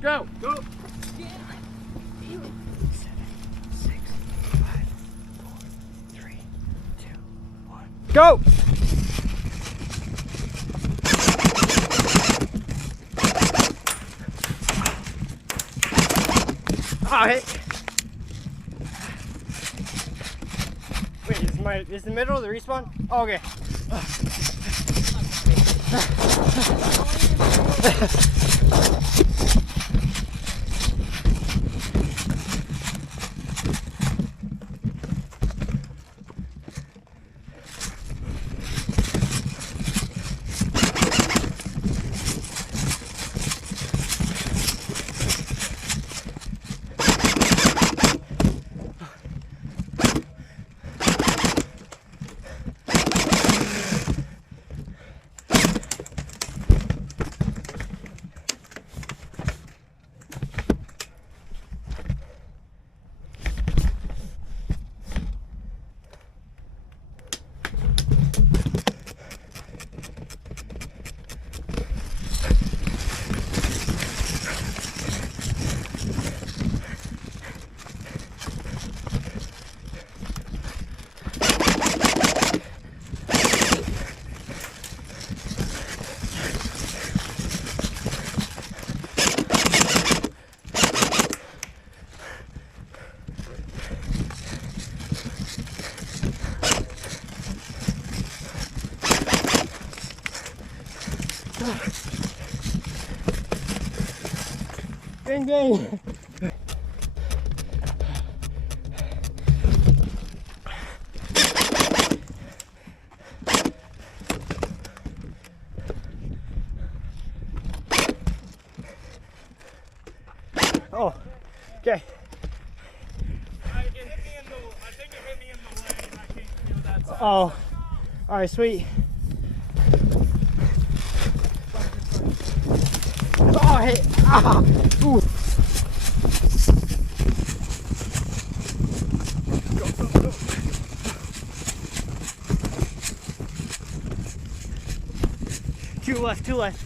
Go! Go! 7, 6, 5, 4, 3, 2, 1. Go! Alright. Wait, is the middle of the respawn? Oh, okay. Gang, gang. Oh, okay. I think it hit me in the leg and I can't feel that side. Oh, all right, sweet. Oh, hey, ah, ooh. Two left.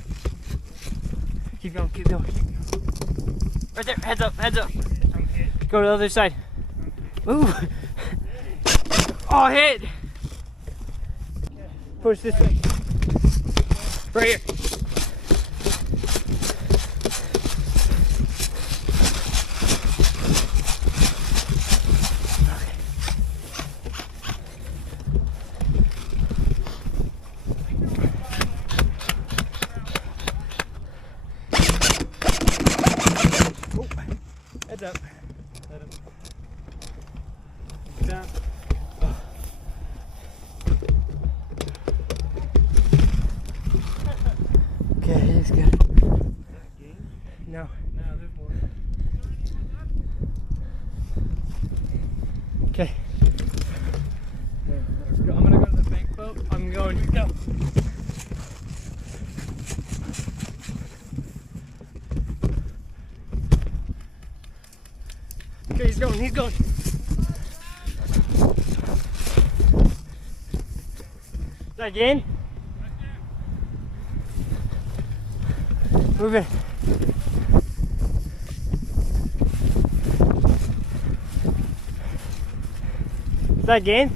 Keep going, keep going. Right there, heads up, heads up. Go to the other side. Ooh. Oh, hit. Push this way. Right here. Heads up. Let him. Down. Okay, he's good. No. No, there's more. Okay. I'm gonna go to the bank boat. I'm going. Go. Okay, he's going. He's going. Is that again? Move it. Is that again?